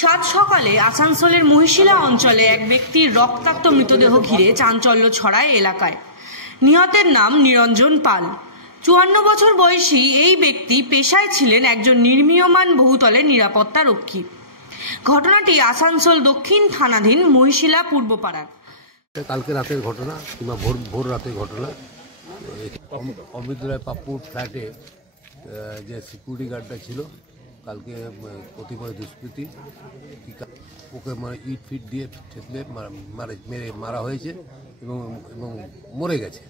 সাত সকালে আসানসোলের মহিশিলা অঞ্চলে এক ব্যক্তির রক্তাক্ত মৃতদেহ ঘিরে চাঞ্চল্য ছড়ায় এলাকায়। নিহতের নাম নিরঞ্জন পাল। 54 বছর বয়সী এই ব্যক্তি পেশায় ছিলেন একজন নির্মীয়মান বহুতলের নিরাপত্তা রক্ষী। ঘটনাটি আসানসোল দক্ষিণ থানাধীন মহিশিলা পূর্বপাড়ার। কালকে রাতের ঘটনা কিংবা ভোর রাতের ঘটনা। অমিত রায় পাপ্পুর ফ্ল্যাটে যে সিকিউরিটি গার্ডটা ছিল, কালকে কতিপয় দুষ্কৃতী ওকে ইট ফিট দিয়ে ঠেকলে মেরে মারা হয়েছে এবং মরে গেছে।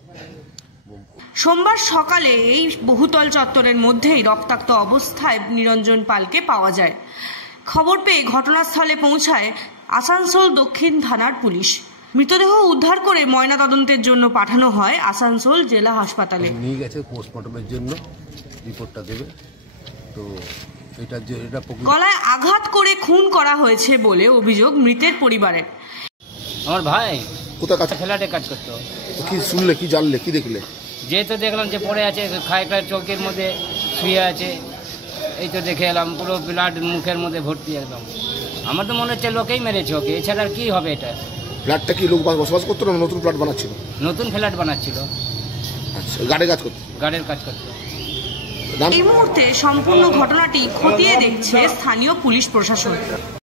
সোমবার সকালে এই বহুতল চত্বরের মধ্যেই রক্তাক্ত অবস্থায় নিরঞ্জন পালকে পাওয়া যায়। খবর পেয়ে ঘটনাস্থলে পৌঁছায় আসানসোল দক্ষিণ থানার পুলিশ। মৃতদেহ উদ্ধার করে ময়নাতদন্তের জন্য পাঠানো হয় আসানসোল জেলা হাসপাতালে। নিয়ে গেছে পোস্টমর্টমের জন্য, রিপোর্টটা দেবে। তো এটা গলায় আঘাত করে খুন করা হয়েছে বলে অভিযোগ মৃতের পরিবারের। আমার ভাই কোথায় কাজ, ফ্ল্যাটে কাজ করতো। কি শুনলে, কি জানলে, কি দেখলে? যে তো দেখলাম যে পড়ে আছে, খায়টা চৌকির মধ্যে শুয়ে আছে, এই তো দেখে এলাম পুরো ব্লাড মুখের মধ্যে ভর্তি একদম। আমার তো মনে হচ্ছে লোকেই মেরেছে ওকে, এছাড়া আর কি হবে। এটা ফ্ল্যাটটা কি লোক বসবাস করতো না নতুন ফ্ল্যাট বানাচ্ছিল? নতুন ফ্ল্যাট বানাচ্ছিল। আচ্ছা, গার্ডের কাজ করতো? গার্ডের কাজ করতো। এই মুহূর্তে সম্পূর্ণ ঘটনাটি খতিয়ে দেখছে স্থানীয় পুলিশ প্রশাসন।